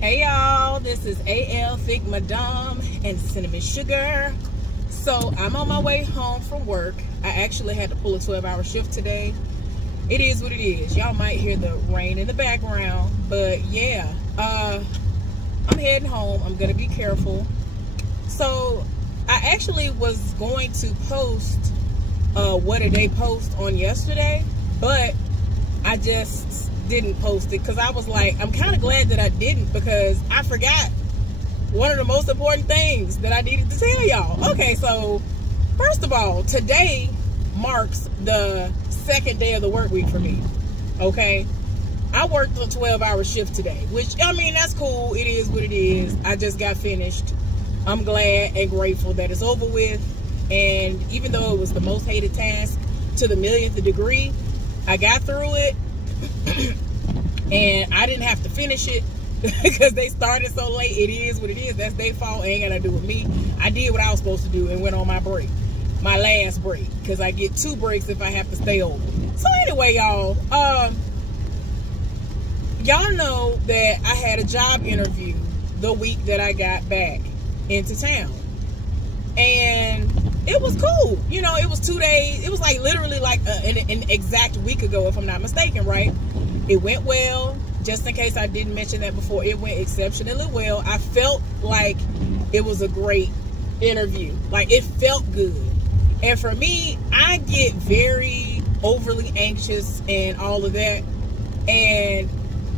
Hey y'all, this is AL Thick Madame and Cinnamon Sugar. So I'm on my way home from work. I actually had to pull a 12-hour shift today. It is what it is. Y'all might hear the rain in the background, but yeah, I'm heading home. I'm gonna be careful. So I actually was going to post what a day post on yesterday, but I just didn't post it because I was like, I'm kind of glad that I didn't, because I forgot one of the most important things that I needed to tell y'all. Okay, so first of all, today marks the second day of the work week for me. Okay, I worked a 12-hour shift today, which, I mean, that's cool. It is what it is. I just got finished. I'm glad and grateful that it's over with. And even though it was the most hated task to the millionth degree, I got through it. And I didn't have to finish it because they started so late. It is what it is. That's their fault. Ain't got to do with me. I did what I was supposed to do and went on my break, my last break, because I get 2 breaks if I have to stay over. So anyway, y'all, y'all know that I had a job interview the week that I got back into town, and it was cool. You know, it was 2 days. It was like literally like an exact week ago, if I'm not mistaken, right? It went well. Just in case I didn't mention that before, it went exceptionally well. I felt like it was a great interview. Like, it felt good. And for me, I get very overly anxious and all of that. And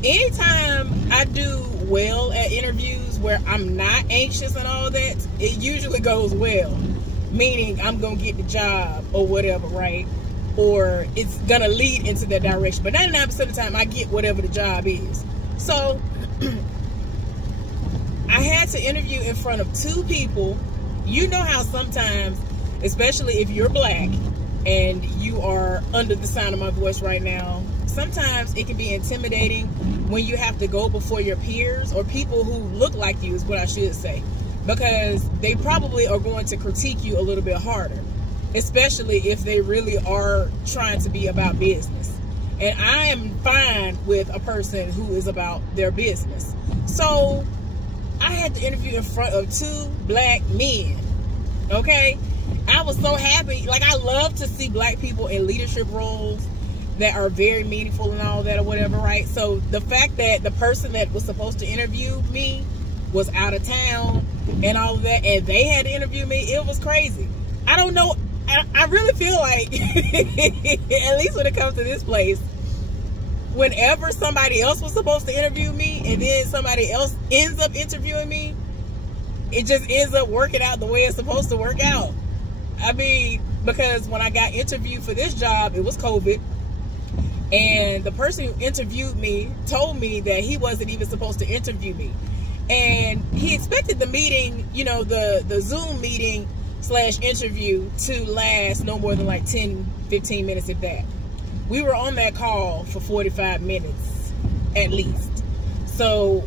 anytime I do well at interviews where I'm not anxious and all that, it usually goes well. Meaning I'm going to get the job or whatever, right? Or it's going to lead into that direction. But 99% of the time, I get whatever the job is. So I had to interview in front of 2 people. You know how sometimes, especially if you're black and you are under the sound of my voice right now, sometimes it can be intimidating when you have to go before your peers or people who look like you, is what I should say, because they probably are going to critique you a little bit harder, especially if they really are trying to be about business. And I am fine with a person who is about their business. So I had to interview in front of 2 black men. Okay, I was so happy. Like, I love to see black people in leadership roles that are very meaningful and all that or whatever, right? So the fact that the person that was supposed to interview me was out of town and all of that, and they had to interview me, it was crazy. I don't know. I really feel like, at least when it comes to this place, whenever somebody else was supposed to interview me and then somebody else ends up interviewing me, it just ends up working out the way it's supposed to work out. I mean, because when I got interviewed for this job, it was COVID. And the person who interviewed me told me that he wasn't even supposed to interview me. And he expected the meeting, you know, the Zoom meeting / interview to last no more than like 10-15 minutes, if that. We were on that call for 45 minutes at least. So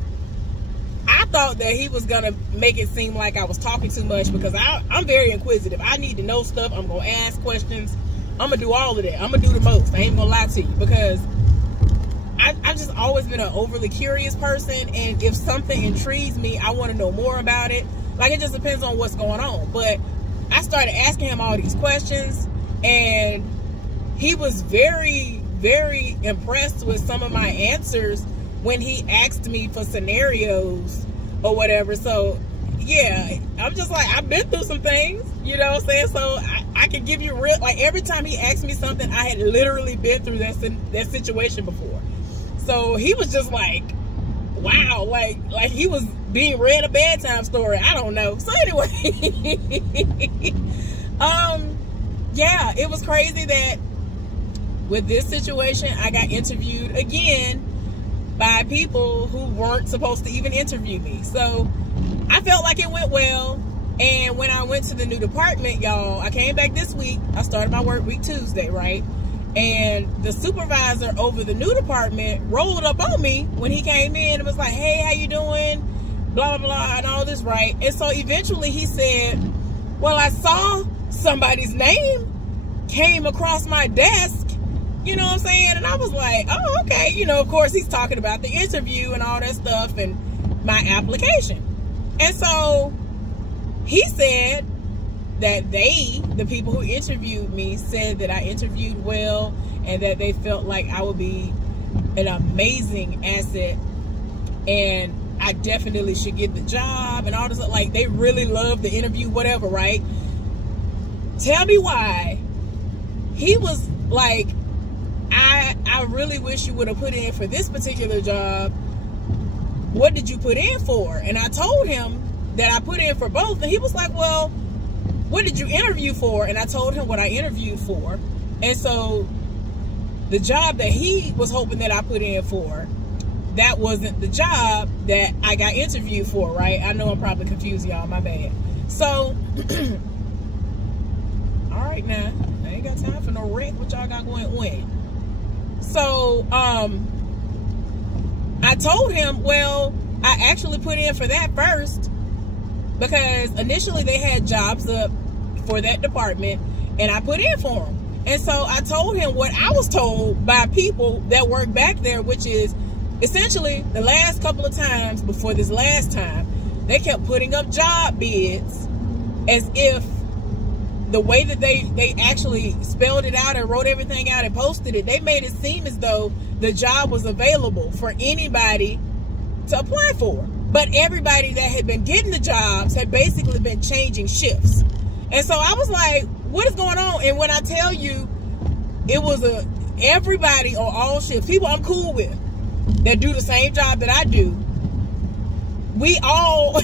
I thought that he was gonna make it seem like I was talking too much, because I'm very inquisitive. I need to know stuff. I'm gonna ask questions. I'm gonna do all of that. I'm gonna do the most. I ain't gonna lie to you, because I've just always been an overly curious person, and if something intrigues me, I want to know more about it. Like, it just depends on what's going on. But I started asking him all these questions, and he was very, very impressed with some of my answers when he asked me for scenarios or whatever. So yeah, I'm just like, I've been through some things, you know what I'm saying? So I can give you real, like, every time he asked me something, I had literally been through that situation before. So he was just like, wow, like he was being read a bedtime story. I don't know. So anyway, yeah, it was crazy that with this situation, I got interviewed again by people who weren't supposed to even interview me. So I felt like it went well. And when I went to the new department, y'all, I came back this week. I started my work week Tuesday, right? And the supervisor over the new department rolled up on me when he came in and was like, hey, how you doing? Blah, blah, blah, and all this, right? And so eventually he said, well, I saw somebody's name came across my desk, you know what I'm saying? And I was like, oh, okay. You know, of course, he's talking about the interview and all that stuff. And my application. And so he said that the people who interviewed me, said that I interviewed well and that they felt like I would be an amazing asset and I definitely should get the job and all this. Like, they really loved the interview, whatever, right? Tell me why he was like, I really wish you would have put in for this particular job. What did you put in for? And I told him that I put in for both. And he was like, well, what did you interview for? And I told him what I interviewed for. And so the job that he was hoping that I put in for, that wasn't the job that I got interviewed for, right? I know I'm probably confused, y'all. My bad. So, all right now. I ain't got time for no wreck. What y'all got going on? So, I told him, well, I actually put in for that first because initially they had jobs up for that department and I put in for them. And so I told him what I was told by people that work back there, which is essentially the last couple of times before this last time, they kept putting up job bids as if the way that they actually spelled it out and wrote everything out and posted it, they made it seem as though the job was available for anybody to apply for. But everybody that had been getting the jobs had basically been changing shifts. And so I was like, what is going on? And when I tell you, it was everybody on all shifts, people I'm cool with that do the same job that I do, we all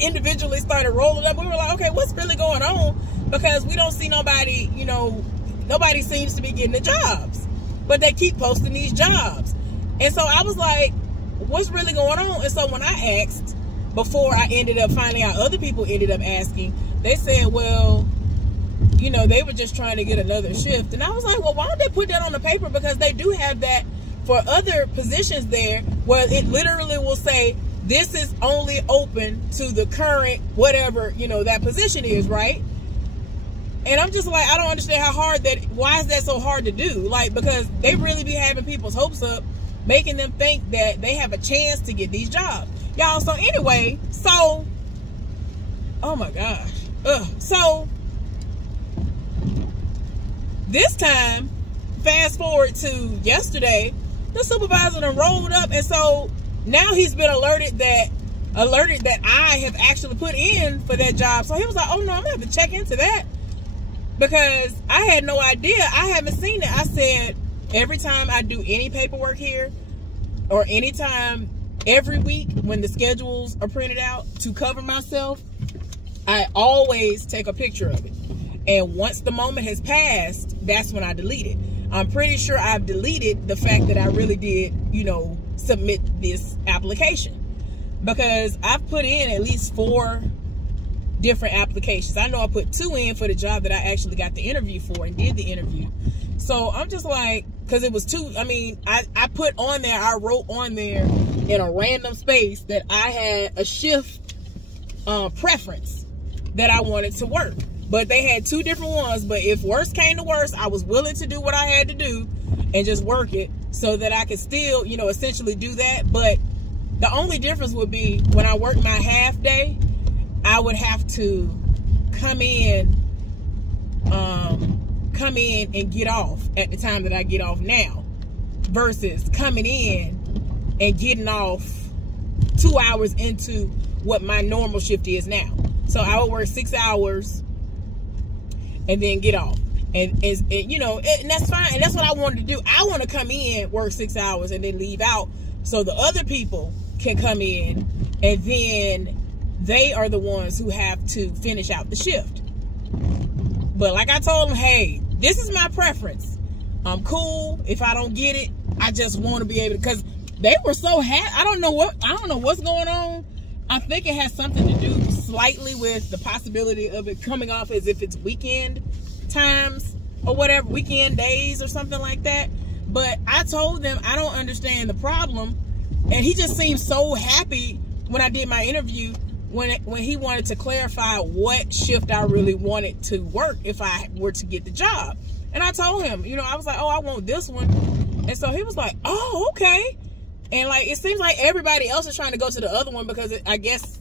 individually started rolling up. We were like, okay, what's really going on? Because we don't see nobody, you know, nobody seems to be getting the jobs, but they keep posting these jobs. And so I was like, what's really going on? And so when I asked, before I ended up finding out other people ended up asking, they said, well, you know, they were just trying to get another shift. And I was like, well, why don't they put that on the paper? Because they do have that for other positions there where it literally will say, this is only open to the current, whatever, you know, that position is, right? And I'm just like, I don't understand why is that so hard to do? Like, because they really be having people's hopes up, making them think that they have a chance to get these jobs. Y'all, so anyway, so, oh my gosh. So, this time, fast forward to yesterday, the supervisor done rolled up, and so now he's been alerted that I have actually put in for that job. So he was like, oh no, I'm gonna have to check into that. Because I had no idea. I haven't seen it. I said, every time I do any paperwork here, or anytime, every week when the schedules are printed out to cover myself, I always take a picture of it. And once the moment has passed, that's when I delete it. I'm pretty sure I've deleted the fact that I really did, you know, submit this application. Because I've put in at least 4 different applications. I know I put 2 in for the job that I actually got the interview for and did the interview. So I'm just like, because it was 2, I mean, I put on there, I wrote on there in a random space that I had a shift preference that I wanted to work. But they had 2 different ones. But if worse came to worse, I was willing to do what I had to do and just work it so that I could still, you know, essentially do that. But the only difference would be when I worked my half day, I would have to come in and get off at the time that I get off now, versus coming in and getting off 2 hours into what my normal shift is now. So I would work 6 hours and then get off, and you know, and that's fine, and that's what I wanted to do. I want to come in, work 6 hours, and then leave out so the other people can come in, and then they are the ones who have to finish out the shift. But like I told them, hey, this is my preference. I'm cool if I don't get it. I just want to be able to, because they were so happy. I don't know what's going on. I think it has something to do slightly with the possibility of it coming off as if it's weekend times or whatever, weekend days or something like that. But I told them I don't understand the problem, and he just seemed so happy when I did my interview when he wanted to clarify what shift I really wanted to work if I were to get the job. And I told him, you know, I was like, oh, I want this one. And so he was like, oh, okay. And like, it seems like everybody else is trying to go to the other one because I guess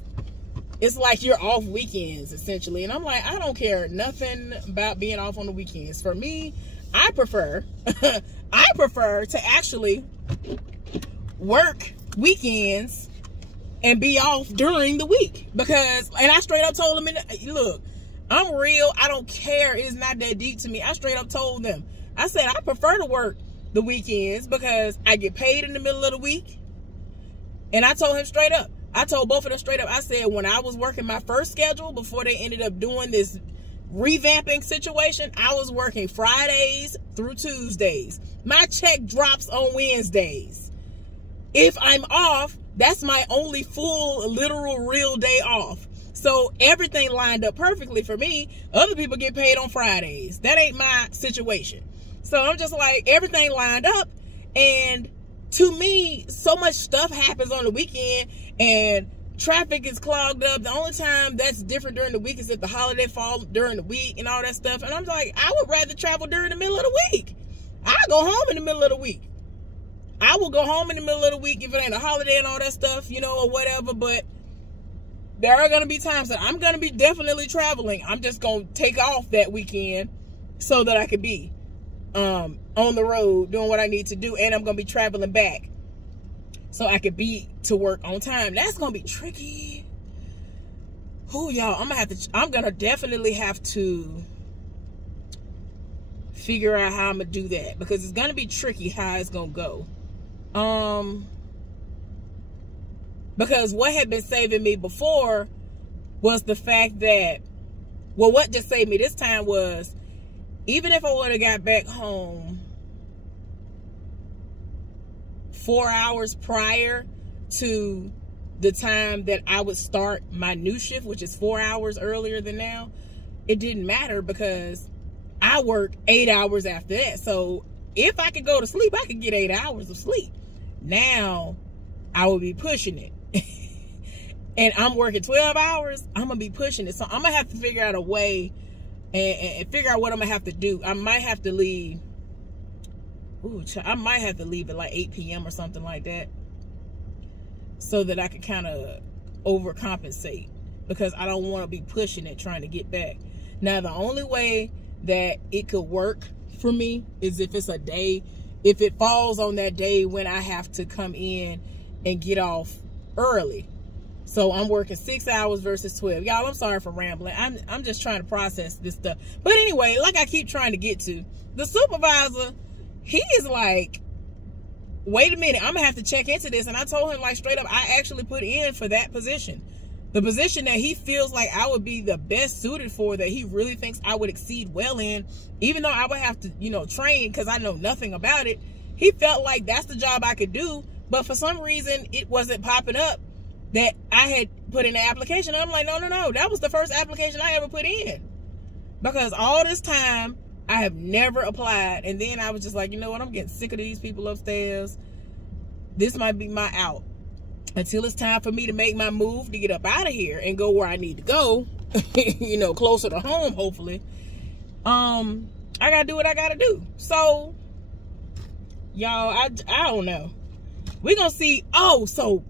it's like you're off weekends essentially. And I'm like, I don't care nothing about being off on the weekends. For me, I prefer to actually work weekends and be off during the week, because, and I straight up told them, look, I'm real. I don't care. It's not that deep to me. I straight up told them, I said, I prefer to work the weekends because I get paid in the middle of the week. And I told him straight up, I told both of them straight up, I said, when I was working my first schedule before they ended up doing this revamping situation, I was working Fridays through Tuesdays. My check drops on Wednesdays. If I'm off, that's my only full, literal, real day off. So everything lined up perfectly for me. Other people get paid on Fridays. That ain't my situation. So I'm just like, everything lined up. And to me, so much stuff happens on the weekend and traffic is clogged up. The only time that's different during the week is if the holiday falls during the week and all that stuff. And I'm like, I would rather travel during the middle of the week. I go home in the middle of the week. I will go home in the middle of the week if it ain't a holiday and all that stuff, you know, or whatever. But there are going to be times that I'm going to be definitely traveling. I'm just going to take off that weekend so that I could be on the road doing what I need to do. And I'm going to be traveling back so I could be to work on time. That's going to be tricky. Who, y'all, I'm going to definitely have to figure out how I'm going to do that, because it's going to be tricky how it's going to go. Because what had been saving me before was the fact that, well, what just saved me this time was, even if I would have got back home 4 hours prior to the time that I would start my new shift, which is 4 hours earlier than now, it didn't matter because I worked 8 hours after that. So if I could go to sleep, I could get 8 hours of sleep. Now I would be pushing it. And I'm working 12 hours, I'm going to be pushing it. So I'm going to have to figure out a way and figure out what I'm going to have to do. I might have to leave. I might have to leave at like 8 p.m. or something like that, so that I can kind of overcompensate, because I don't want to be pushing it trying to get back. Now, the only way that it could work for me is if it's a day, if it falls on that day when I have to come in and get off early. So I'm working 6 hours versus 12. Y'all, I'm sorry for rambling. I'm just trying to process this stuff. But anyway, like I keep trying to get to, the supervisor, he is like, wait a minute, I'm going to have to check into this. And I told him, like, straight up, I actually put in for that position. The position that he feels like I would be the best suited for, that he really thinks I would exceed well in, even though I would have to, you know, train because I know nothing about it. He felt like that's the job I could do. But for some reason, it wasn't popping up that I had put in the application. I'm like, no. That was the first application I ever put in. Because all this time, I have never applied. And then I was just like, you know what? I'm getting sick of these people upstairs. This might be my out. Until it's time for me to make my move to get up out of here and go where I need to go. You know, closer to home, hopefully. I got to do what I got to do. So, y'all, I don't know. We're going to see. Oh, so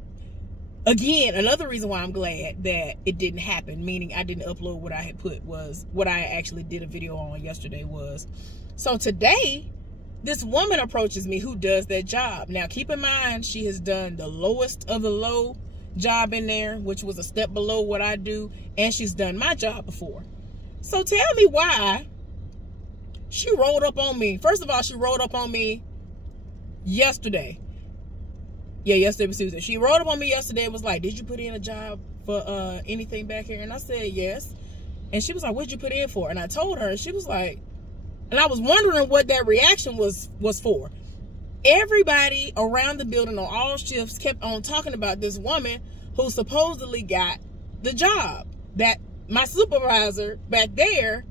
again, another reason why I'm glad that it didn't happen, meaning I didn't upload what I had put, was what I actually did a video on yesterday was, so today, this woman approaches me who does that job. Now, keep in mind, she has done the lowest of the low job in there, which was a step below what I do, and she's done my job before. So tell me why she rolled up on me. First of all, she rolled up on me yesterday. Yeah, yesterday was Tuesday. She rolled up on me yesterday and was like, did you put in a job for anything back here? And I said, yes. And she was like, what'd you put in for? And I told her, and she was like, and I was wondering what that reaction was for. Everybody around the building on all shifts kept on talking about this woman who supposedly got the job that my supervisor back there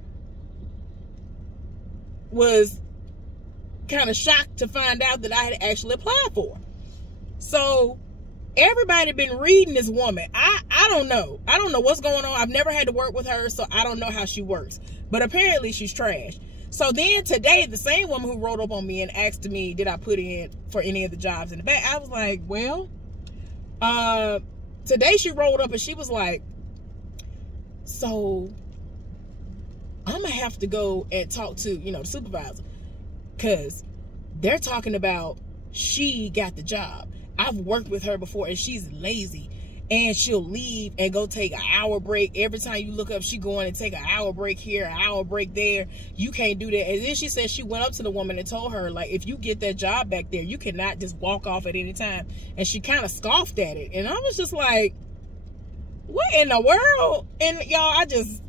was kind of shocked to find out that I had actually applied for. So everybody been reading this woman. I don't know. I don't know what's going on. I've never had to work with her, so I don't know how she works. But apparently she's trash. So then today, the same woman who rolled up on me and asked me, did I put in for any of the jobs in the back? I was like, well, today she rolled up and she was like, so I'm going to have to go and talk to, you know, the supervisor, because they're talking about she got the job. I've worked with her before and she's lazy. And she'll leave and go take an hour break. Every time you look up, she going and take an hour break here, an hour break there. You can't do that. And then she said she went up to the woman and told her, like, if you get that job back there, you cannot just walk off at any time. And she kind of scoffed at it. And I was just like, what in the world? And y'all, I just,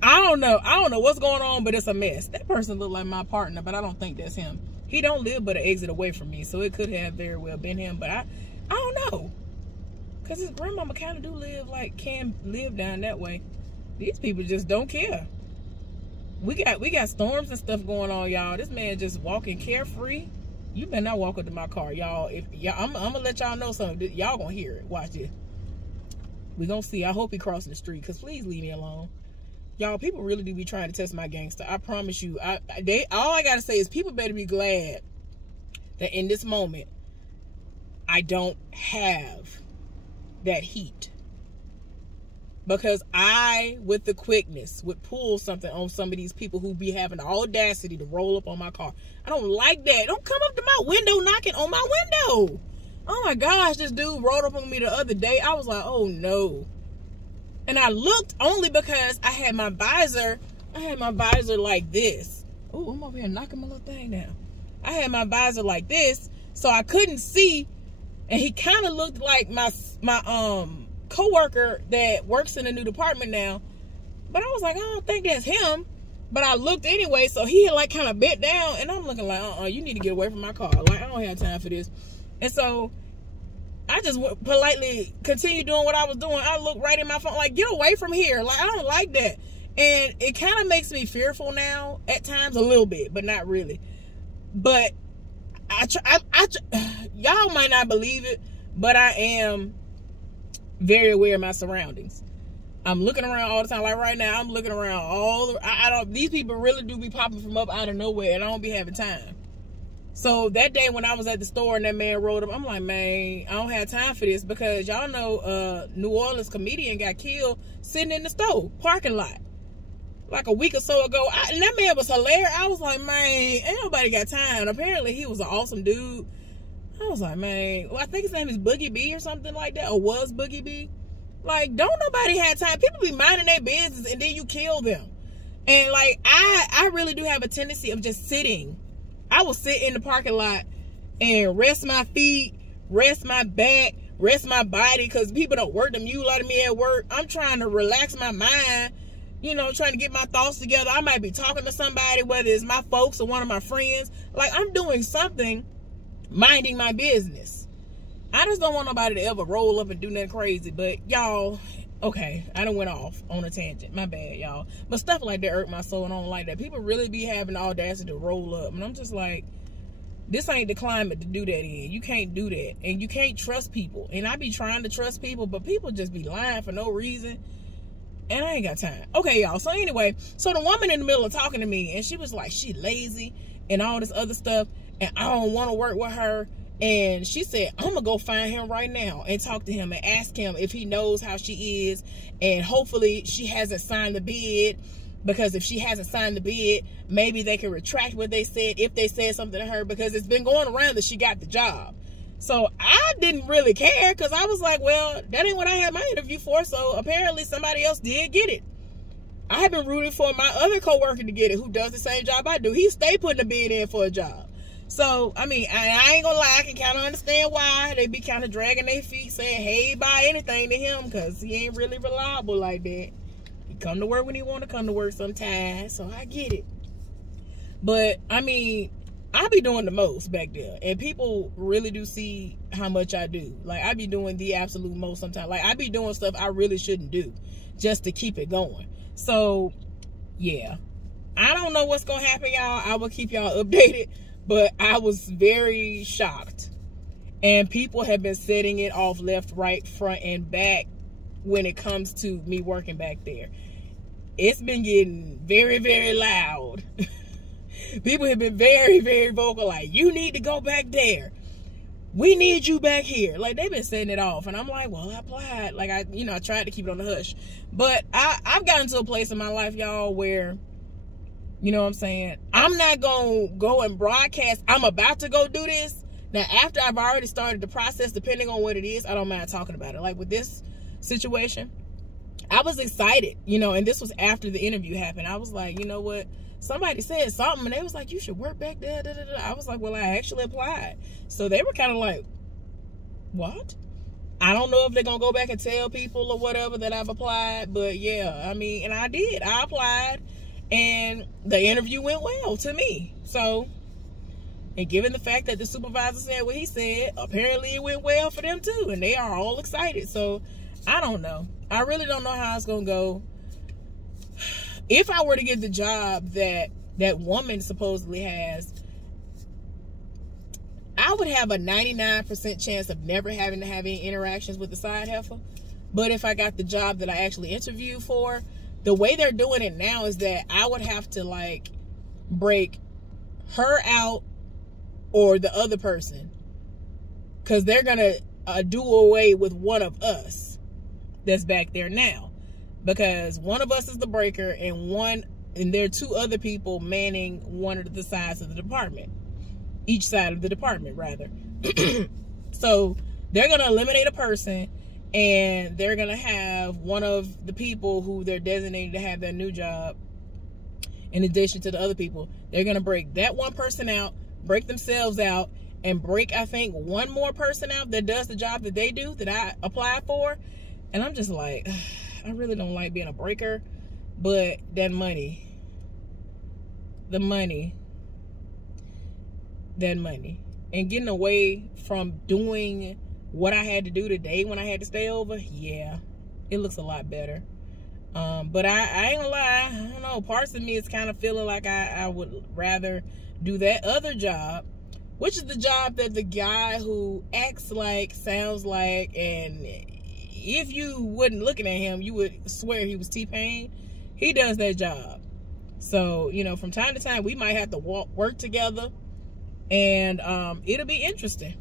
I don't know what's going on, but it's a mess. That person looked like my partner, but I don't think that's him. He don't live but an exit away from me, so it could have very well been him, but I don't know, because his grandmama kind of do live, like, can live down that way. These people just don't care. We got storms and stuff going on, y'all. This man just walking carefree. You better not walk up to my car, y'all. If y'all, I'm gonna let y'all know something. Y'all gonna hear it. Watch this. We gonna see. I hope he crossing the street, because please leave me alone. Y'all, people really do be trying to test my gangster. I promise you. All I gotta say is people better be glad that in this moment I don't have that heat, because I, with the quickness, would pull something on some of these people who be having the audacity to roll up on my car. I don't like that. Don't come up to my window knocking on my window. Oh my gosh, this dude rolled up on me the other day. I was like, oh no. And I looked only because I had my visor like this. Oh, I'm over here knocking my little thing down. I had my visor like this, so I couldn't see. And he kind of looked like my coworker that works in the new department now. But I was like, I don't think that's him. But I looked anyway, so he had like kind of bent down, and I'm looking like, you need to get away from my car. Like, I don't have time for this. And so I just politely continued doing what I was doing. I looked right in my phone, like, get away from here. Like, I don't like that. And it kind of makes me fearful now at times, a little bit, but not really. But y'all might not believe it, but I am very aware of my surroundings. I'm looking around all the time. Like right now, I'm looking around these people really do be popping from up out of nowhere, and I don't be having time. So that day when I was at the store and that man rolled up, I'm like, man, I don't have time for this, because y'all know New Orleans comedian got killed sitting in the store parking lot like a week or so ago. And that man was hilarious. I was like, man, ain't nobody got time. Apparently he was an awesome dude. I was like, man, well, I think his name is Boogie B or something like that, or was Boogie B. Like, don't nobody have time. People be minding their business and then you kill them. And like, I really do have a tendency of just sitting. I will sit in the parking lot and rest my feet, rest my back, rest my body, because people don't work the mule out of me at work. I'm trying to relax my mind, you know, trying to get my thoughts together. I might be talking to somebody, whether it's my folks or one of my friends. Like, I'm doing something, minding my business. I just don't want nobody to ever roll up and do nothing crazy. But y'all, okay, I done went off on a tangent. My bad, y'all. But stuff like that hurt my soul, and I don't like that. People really be having the audacity to roll up. And I'm just like, this ain't the climate to do that in. You can't do that. And you can't trust people. And I be trying to trust people, but people just be lying for no reason. And I ain't got time. Okay, y'all. So anyway, so the woman in the middle of talking to me, and she was like, she lazy and all this other stuff, and I don't want to work with her. And she said, I'm gonna go find him right now and talk to him and ask him if he knows how she is, and hopefully she hasn't signed the bid, because if she hasn't signed the bid, maybe they can retract what they said if they said something to her, because it's been going around that she got the job. So I didn't really care, because I was like, well, that ain't what I had my interview for, so apparently somebody else did get it. I have been rooting for my other coworker to get it, who does the same job I do. He stayed putting a bid in for a job. So, I mean, I ain't gonna lie, I can kind of understand why they be kind of dragging their feet, saying, hey, buy anything to him, because he ain't really reliable like that. He come to work when he want to come to work sometimes, so I get it. But, I mean, I be doing the most back there, and people really do see how much I do. Like, I be doing the absolute most sometimes. Like, I be doing stuff I really shouldn't do just to keep it going. So, yeah. I don't know what's gonna happen, y'all. I will keep y'all updated. But I was very shocked. And people have been setting it off left, right, front, and back when it comes to me working back there. it's been getting very, very loud. People have been very, very vocal, like, you need to go back there. We need you back here. Like, they've been setting it off. And I'm like, well, I applied. Like, I tried to keep it on the hush. But I've gotten to a place in my life, y'all, where, you know what I'm saying, I'm not going to go and broadcast, I'm about to go do this. Now, after I've already started the process, depending on what it is, I don't mind talking about it. Like, with this situation, I was excited, you know, and this was after the interview happened. I was like, you know what? Somebody said something, and they was like, you should work back there. Da, da, da. I was like, well, I actually applied. So they were kind of like, what? I don't know if they're going to go back and tell people or whatever that I've applied. But, yeah, I mean, and I did. I applied, and the interview went well to me. So, and given the fact that the supervisor said what he said, apparently it went well for them, too. And they are all excited. So, I don't know. I really don't know how it's going to go. If I were to get the job that that woman supposedly has, I would have a 99% chance of never having to have any interactions with the side heifer. But if I got the job that I actually interviewed for, the way they're doing it now is that I would have to, like, break her out or the other person, because they're going to do away with one of us that's back there now. Because one of us is the breaker, and there are two other people manning one of the sides of the department. Each side of the department, rather. So they're going to eliminate a person, and they're going to have one of the people who they're designated to have their new job, in addition to the other people. They're going to break that one person out, break themselves out, and break, I think, one more person out that does the job that they do, that I applied for. And I'm just like, I really don't like being a breaker, but that money, and getting away from doing what I had to do today when I had to stay over, yeah, it looks a lot better. But I ain't gonna lie, I don't know, parts of me is kind of feeling like I would rather do that other job, which is the job that the guy who acts like, sounds like, and if you wasn't looking at him, you would swear he was T-Pain. He does that job. So, you know, from time to time, we might have to work together. And it'll be interesting,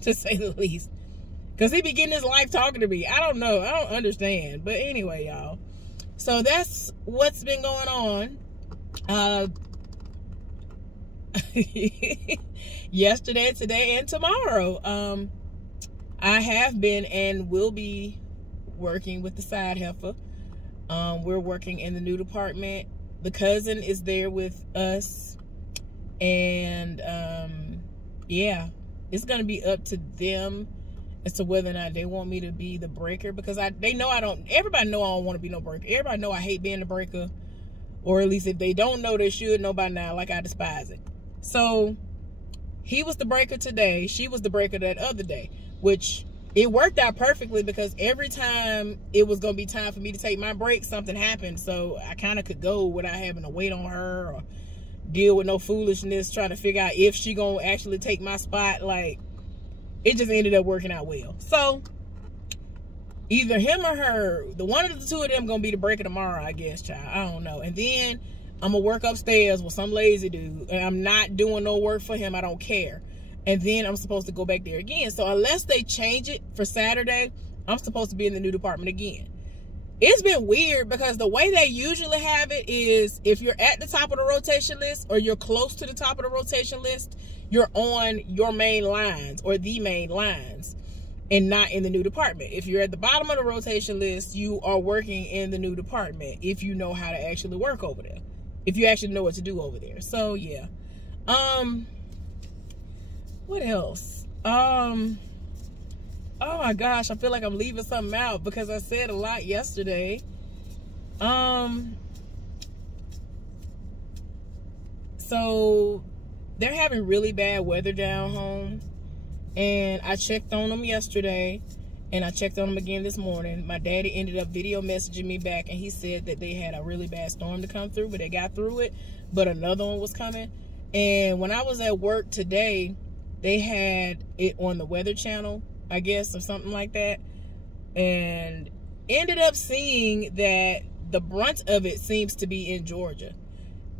to say the least. Because he be getting his life talking to me. I don't know. I don't understand. But anyway, y'all. So that's what's been going on. Yesterday, today, and tomorrow. I have been and will be working with the side heifer. We're working in the new department. The cousin is there with us. And, yeah, it's going to be up to them as to whether or not they want me to be the breaker. Because they know everybody know I don't want to be no breaker. Everybody know I hate being the breaker. Or at least if they don't know, they should know by now. Like, I despise it. So, he was the breaker today. She was the breaker that other day. Which, it worked out perfectly because every time it was going to be time for me to take my break, something happened. So I kind of could go without having to wait on her or deal with no foolishness, trying to figure out if she going to actually take my spot. Like, it just ended up working out well. So, either him or her, the one of the two of them going to be the breaker tomorrow, I guess, child. I don't know. And then I'm going to work upstairs with some lazy dude. And I'm not doing no work for him. I don't care. And then I'm supposed to go back there again. So unless they change it for Saturday, I'm supposed to be in the new department again. It's been weird because the way they usually have it is if you're at the top of the rotation list or you're close to the top of the rotation list, you're on your main lines or the main lines and not in the new department. If you're at the bottom of the rotation list, you are working in the new department if you know how to actually work over there. If you actually know what to do over there. So, yeah. What else? Oh my gosh, I feel like I'm leaving something out because I said a lot yesterday. So they're having really bad weather down home, and I checked on them yesterday, and I checked on them again this morning. My daddy ended up video messaging me back, and he said that they had a really bad storm to come through, but they got through it, but another one was coming. And when I was at work today, they had it on the Weather Channel, I guess, or something like that, and ended up seeing that the brunt of it seems to be in Georgia.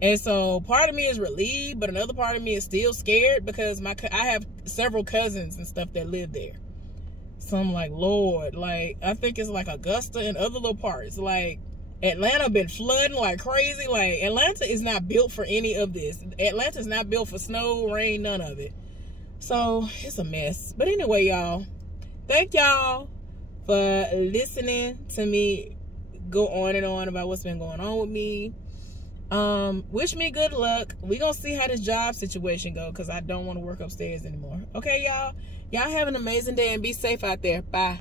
And so part of me is relieved, but another part of me is still scared because I have several cousins and stuff that live there. So I'm like, Lord, like, I think it's like Augusta and other little parts. Like, Atlanta been flooding like crazy. Like, Atlanta is not built for any of this. Atlanta is not built for snow, rain, none of it. So it's a mess. But anyway, y'all, thank y'all for listening to me go on and on about what's been going on with me. Wish me good luck. We gonna see how this job situation go, because I don't want to work upstairs anymore. Okay, y'all have an amazing day and be safe out there. Bye.